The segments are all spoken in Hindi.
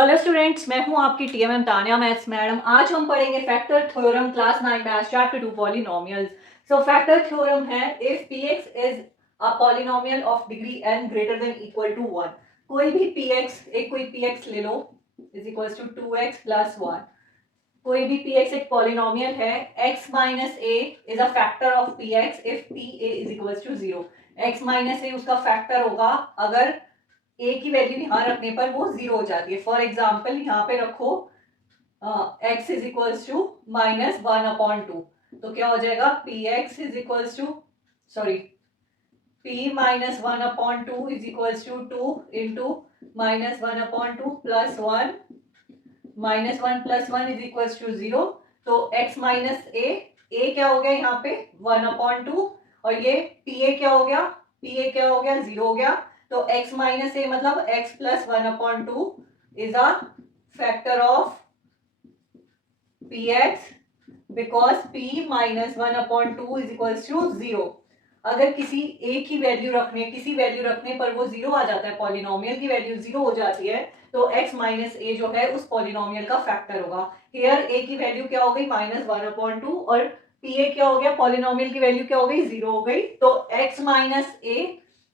हेलो स्टूडेंट्स, मैं हूं आपकी टीएमएम तानिया मैथ्स मैडम। आज हम पढ़ेंगे factor theorem class 9 maths chapter 2 polynomials. So factor theorem है if px is a polynomial of degree n greater than equal to 1। कोई भी px, एक कोई px ले लो is equals to 2x plus 1। कोई भी px एक पॉलिनोमियल है, x minus a is a factor of px if pa is equals to 0। x minus a उसका फैक्टर होगा अगर ए की वैल्यू यहाँ रखने पर वो जीरो हो जाती है। फॉर एग्जाम्पल यहाँ पे रखो x इज इक्वल्स टू -1/2, तो क्या हो जाएगा p x is equals to sorry p -1/2 is equals to 2 into -1/2 plus 1 -1 plus 1 is equals to 0। तो x माइनस a क्या हो गया यहाँ पे 1/2 और ये pa क्या हो गया, pa क्या हो गया 0 हो गया। तो x माइनस a मतलब x plus 1/2 is a factor of px because p minus 1/2 is equals to 0। अगर किसी a की वैल्यू रखने पर वो 0 आ जाता है, पॉलिनोमियल की वैल्यू 0 हो जाती है, तो x माइनस a जो है उस पॉलिनोमियल का फैक्टर होगा। हियर a की वैल्यू क्या हो गई -1/2 और pa क्या हो गया, पॉलिनोमियल की वैल्यू क्या हो गई 0 हो गई। तो x minus a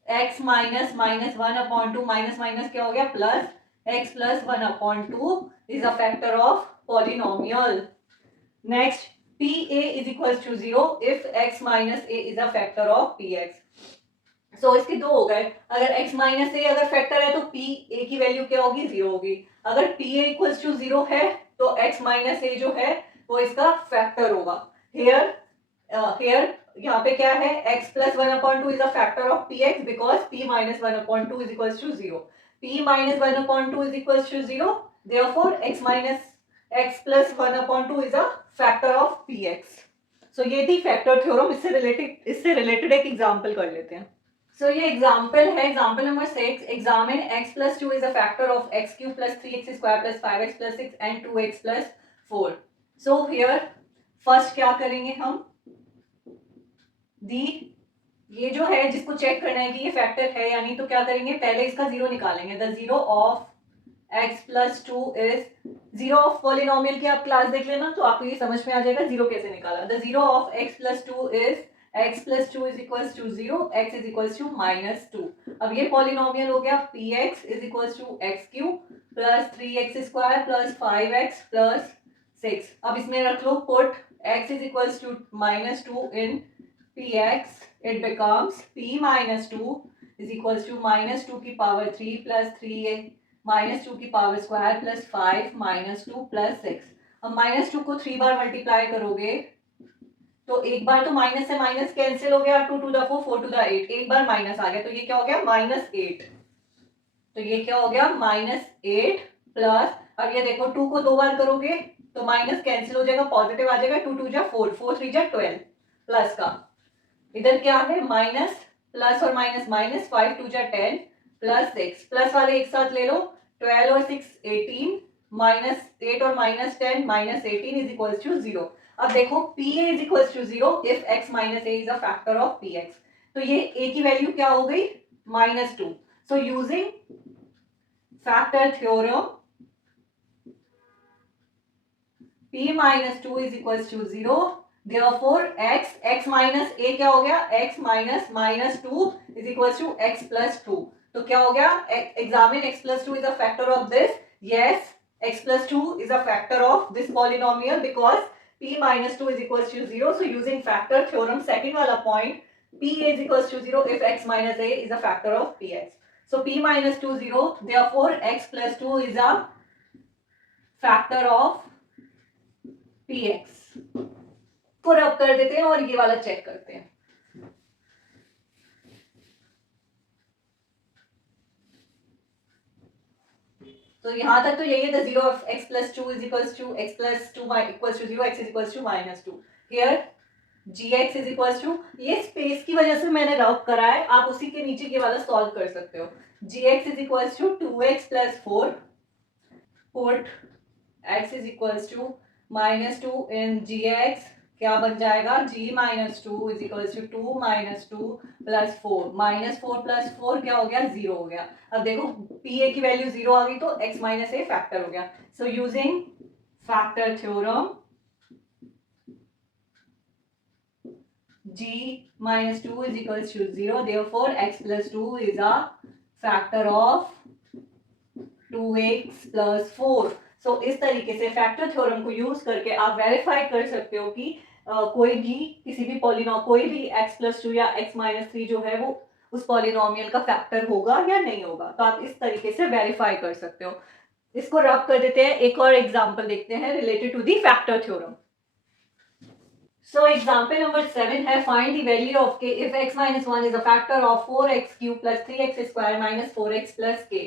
x minus -1/2 minus minus क्या हो गया plus x plus 1/2 is a factor of polynomial. Next pa is equals to 0 if x minus a is a factor of px। सो इसके दो हो गए। अगर x माइनस ए अगर फैक्टर है तो p a की वैल्यू क्या होगी 0 होगी। अगर p a इक्वल्स टू 0 है तो x माइनस ए जो है वो इसका फैक्टर होगा। हियर यहाँ पे क्या है x plus 1/2 is a factor of px because p minus 1/2 is equals to 0। p minus 1/2 is equals to 0, therefore x plus 1/2 is a factor of px। So ये थी फैक्टर थ्योरम। इससे रिलेटेड एक एग्जांपल कर लेते हैं। सो ये एग्जाम्पल है, example number 6। Examine x plus 2 is a factor of x cube plus 3x square plus 5x plus 6 and 2x plus 4। So here first क्या करेंगे हम, दी ये जो है जिसको चेक करना है कि ये फैक्टर है या नहीं, तो क्या करेंगे पहले इसका जीरो निकालेंगे। The zero of x plus 2 is zero of polynomial की आप क्लास देख लेना तो आपको ये समझ में आ जाएगा जीरो कैसे निकाला। The zero of x plus 2 is x plus 2 is equals to 0, x is equals to -2। अब ये पॉलिनोमियल हो गया px is equals to x cube plus 3x square plus 5x plus 6। अब इसमें रख लो put x is equals to -2 in px, it becomes p minus 2 is equals to -2 की पावर 3 प्लस 3 -2 की पावर स्क्वायर प्लस 5 -2 प्लस 6। अब -2 को 3 बार मल्टीप्लाई करोगे तो एक बार तो माइनस से माइनस कैंसिल हो गया, 2 टू द 4 4 टू द 8, एक बार माइनस आ गया तो ये क्या हो गया -8। तो ये क्या हो गया -8 प्लस, अब ये देखो 2 को 2 बार करोगे तो माइनस कैंसिल हो जाएगा, पॉजिटिव आ जाएगा, 2 2 जा 4 4 3 जा 12 प्लस का इधर क्या है माइनस प्लस और माइनस माइनस 5 2 जा 10 प्लस 6 प्लस वाले एक साथ ले लो 12 और 6 18 -8 और -10 -18 इज इक्वल्स टू 0। अब देखो pa is equals to 0 if x minus a is a factor of px। तो ये a की वैल्यू क्या हो गई -2। So using factor theorem p minus 2 is equals to 0, therefore x minus a क्या हो गया x minus -2 is equals to x plus 2। तो क्या हो गया examine x plus 2 is a factor of this, yes x plus 2 is a factor of this polynomial because p minus 2 is equals to 0। so using factor theorem second वाला point p is equals to 0 if x minus a is a factor of px। so p minus 2 0, therefore x plus 2 is a factor of px को रब कर देते हैं और ये वाला चेक करते हैं। तो यहां तक तो यही है, the zero of x plus 2 is equals to x plus 2 equals to 0, x is equals to -2। Here gx is equals to, ये स्पेस की वजह से मैंने रब करा है, आप उसी के नीचे ये वाला सॉल्व कर सकते हो। gx is equals to 2x plus 4 put x is equals to -2 in gx क्या बन जाएगा, g minus two is equals to 2 minus two plus 4, minus 4 plus 4 क्या हो गया, 0 हो गया। अब देखो pa की वैल्यू 0 आ गई तो x माइनस a फैक्टर हो गया। So using factor theorem g minus 2 is equals to 0, therefore x plus 2 is a factor of 2x plus 4। सो इस तरीके से फैक्टर थ्योरम को यूज करके आप वेरीफाई कर सकते हो कि कोई भी किसी भी पॉलिनॉम कोई भी x प्लस 2 या x माइनस 3 जो है वो उस पॉलिनोमियल का फैक्टर होगा या नहीं होगा। तो आप इस तरीके से वेरीफाई कर सकते हो। इसको रब कर देते हैं, एक और एग्जांपल देखते हैं related to the factor theorem. So example number 7 है, find the value of k if x minus 1 is a factor of 4x cube plus 3x square minus 4x plus k।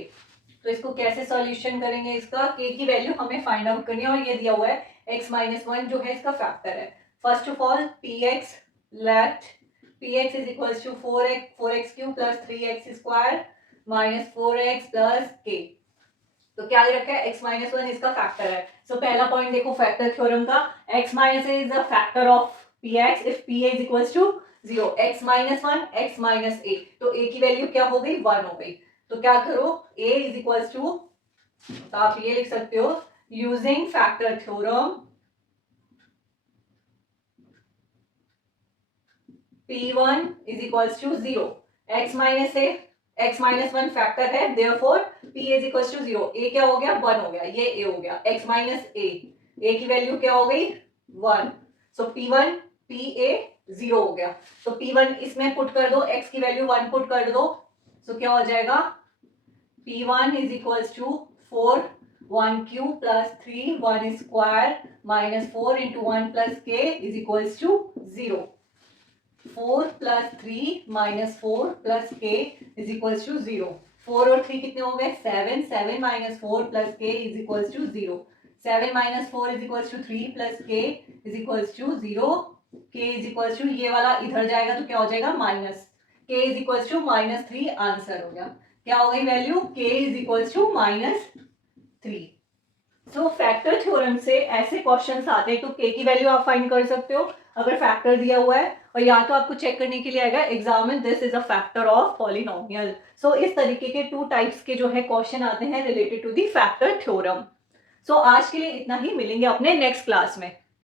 तो इसको कैसे सॉल्यूशन करेंगे, इसका k की वैल्यू हमें फाइंड आउट करनी है और ये दिया हुआ है x minus 1 जो है इसका फैक्टर है। First of all px let px is equals to 4x cube plus 3x square minus 4x plus k। तो क्या दे रखा है, x माइनस 1 इसका फैक्टर है। सो पहला पॉइंट देखो फैक्टर थ्योरम का, x minus a is the factor of px if pa is equals to 0, x minus 1 x minus a, तो a की वैल्यू क्या हो गई, 1 हो गई। तो क्या करो, a इज इक्वल्स टू, तो आप ये लिख सकते हो using factor theorem p1 is equals to 0, x minus a x minus 1 factor है, therefore p is equals to 0, a क्या हो गया, 1 हो गया, ये a हो गया, x माइनस a की वैल्यू क्या हो गई, 1। सो p1 pa 0 हो गया। तो p1 इसमें पुट कर दो, x की वैल्यू 1 पुट कर दो, सो क्या हो जाएगा, p1 is equals to 4 1 cube plus 3 1 square minus 4 into 1 plus k is equals to 0। 4 plus 3 minus 4 plus k is equals to 0। 4 और 3 कितने हो गए, 7, 7 minus 4 plus k is equals to 0। 7 minus 4 is equals to 3 plus k is equals to 0। k is equals to, ये वाला इधर जाएगा तो क्या हो जाएगा, minus, k is equals to minus 3 answer हो गया। क्या हो गई value, k is equals to minus 3। So factor theorem से ऐसे क्वेश्चंस आते हैं तो k की वैल्यू आप फाइंड कर सकते हो अगर फैक्टर दिया हुआ है, और या तो आपको चेक करने के लिए आएगा examine this is a factor of polynomial. So इस तरीके के 2 टाइप्स के जो है क्वेश्चन आते हैं related to the factor theorem. So आज के लिए इतना ही, मिलेंगे अपने नेक्स्ट क्लास में।